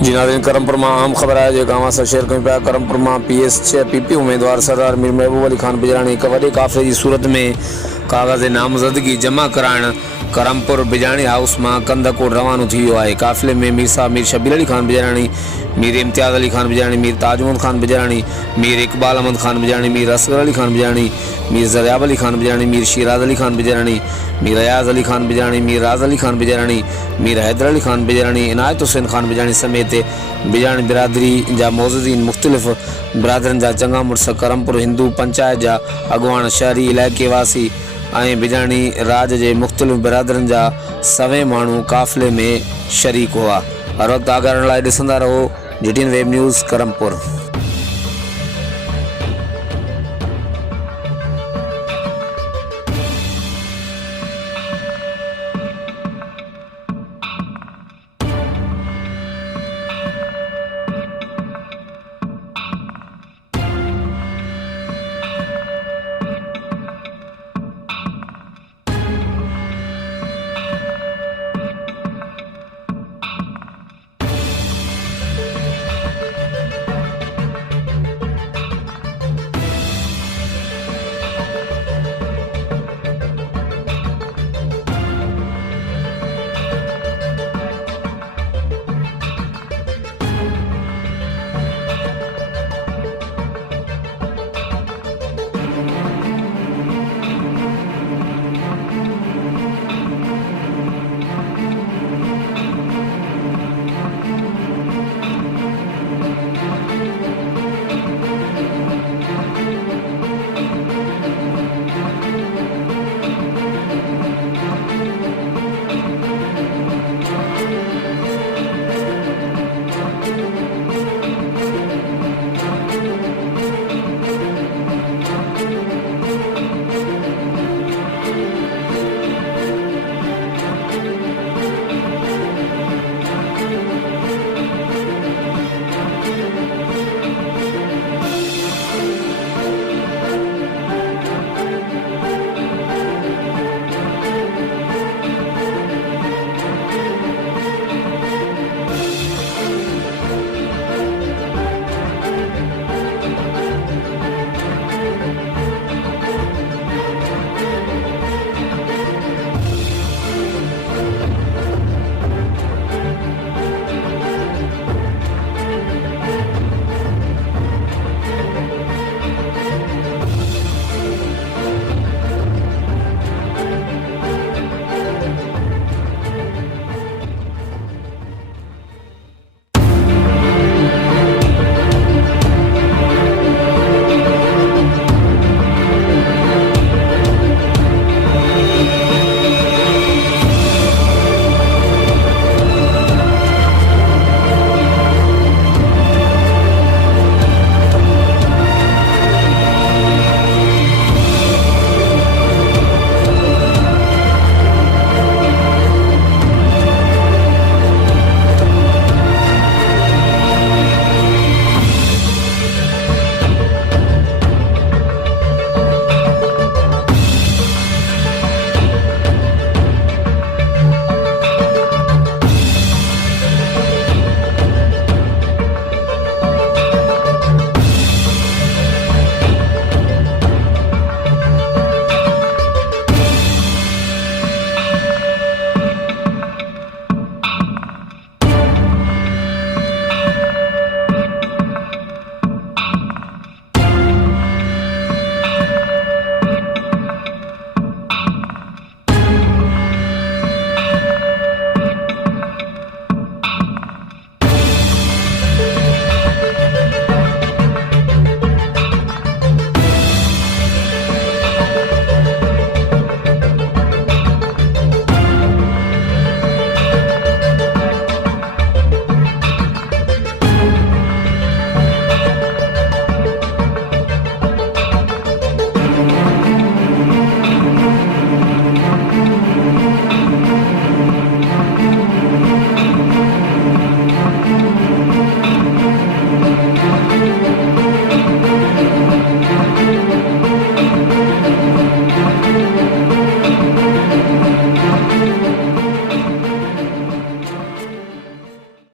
जी नाज़रीन, क़रमपुर में अहम ख़बर है जो गाँव से शेयर कयूं पिया। क़रमपुर में PS6 PP उम्मीदवार सरदार महबूब अली खान बजराणी एक वॾे क़ाफ़िले की सूरत में काग़ज़ नामज़दगी जमा कराइण क़रमपुर बजराणी हाउस में क़ंधकोट रवानो थी वियो आहे। क़ाफ़िले में मीर साहब मीर शबीर अली खान बजराणी, मीर इम्तियाज़ अली खान बजराणी, मीर ताजमहल खान बजराणी, मीर इकबाल अहमद खान बजराणी, मीर असगर अली खान बजराणी, मीर ज़रियाब अली खान बजराणी, मीर शिराज अली खान बजराणी, मीर अयाज़ अली खान बजराणी, मीर राज अली खान बजराणी, मीर हैदर अली खान बजराणी, इनायत हुसैन खान बजराणी समेत बजराणी बिरादरी जा मौजूदीन मुख़्तलिफ़ बिरादरनि जा चङा मुड़स क़रमपुर हिंदू पंचायत जा अॻुवान शहरी इलाइक़े वासी ऐं बजराणी राज जे मुख़्तलिफ़ बिरादरनि जा सवें माण्हू क़ाफ़िले में शरीक हुआ। हर वक़्तु आगाहण लाइ ॾिसंदा रहो GTN वेब न्यूज़ क़रमपुर।